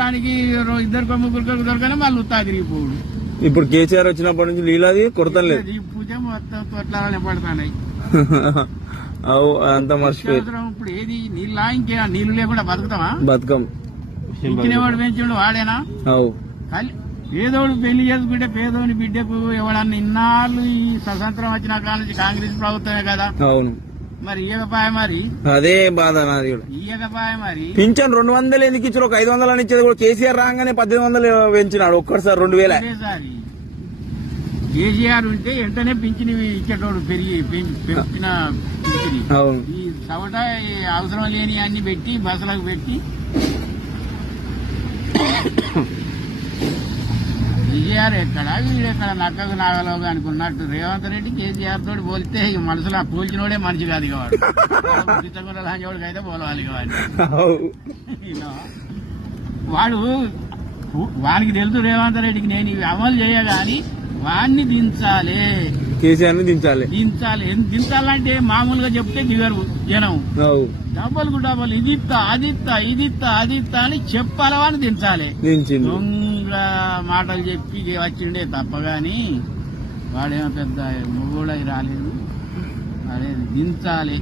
దానికి ఇద్దరికో ముగ్గురికో దొరకనే మళ్ళీ ఉత్తాగిరిపోడు. ఇప్పుడు కేసీఆర్ వచ్చినప్పటి నుంచి నీళ్ళది కొరత లేదు, పూజ మొత్తం తొట్ల పడుతున్నాయి. అంత మర్చిపోయి ఇప్పుడు ఏది నీళ్ళ ఇంకే నీళ్లు లేకుండా బతుకుతామా? బతుకం. ఇంకినవాడు పెంచుడు వాడేనా? పేదోడు పెళ్లి చేసుకుంటే పేదోని బిడ్డకు ఎవడన్నా ఇన్నాళ్ళు ఈ స్వతంత్రం వచ్చిన కాల నుంచి కాంగ్రెస్ ప్రభుత్వమే కదా. అవును, మరి ఇయ్యకపాయ మరి అదే బాధ నాది కూడా. ఇయ్యకపాయ మరి పింఛన్ 200 ఎందుకు ఇచ్చారు? ఒక 500 అని ఇచ్చేది కూడా కేసీఆర్ రాగానే 1800 పెంచినాడు ఒక్కసారి 2000. కేసీఆర్ ఉంటే వెంటనే పింఛని ఇచ్చేటోడు పెరిగి పెంచిన పింఛని. ఈ చవట అవసరం లేని అన్ని పెట్టి బస్సులకు పెట్టి కేసీఆర్ ఎక్కడ వీడెక్కడ నక్కకు నాగలోగా అనుకున్నట్టు రేవంత్ రెడ్డి కేసీఆర్ తోటి పోలితే మనసులో పోల్చినోడే మనిషి కాదు కావాడు. లాంటి అయితే పోలవాలి కావాలి. వాడు వానికి తెలుసు రేవంత్ రెడ్డికి నేను ఇవి అమలు చేయగాని వాడిని దించాలి, కేసీఆర్ ని దించాలి. దించాలంటే మామూలుగా చెప్తే దిగరు జనం. డబ్బులకు డబ్బులు ఇదిత్తా అదిత్తా అని చెప్పాల వాడిని దించాలి. దొంగ మాటలు చెప్పి వచ్చిండే తప్పగాని వాడేమో పెద్ద మొగోడై రాలేదు. అదే దించాలి.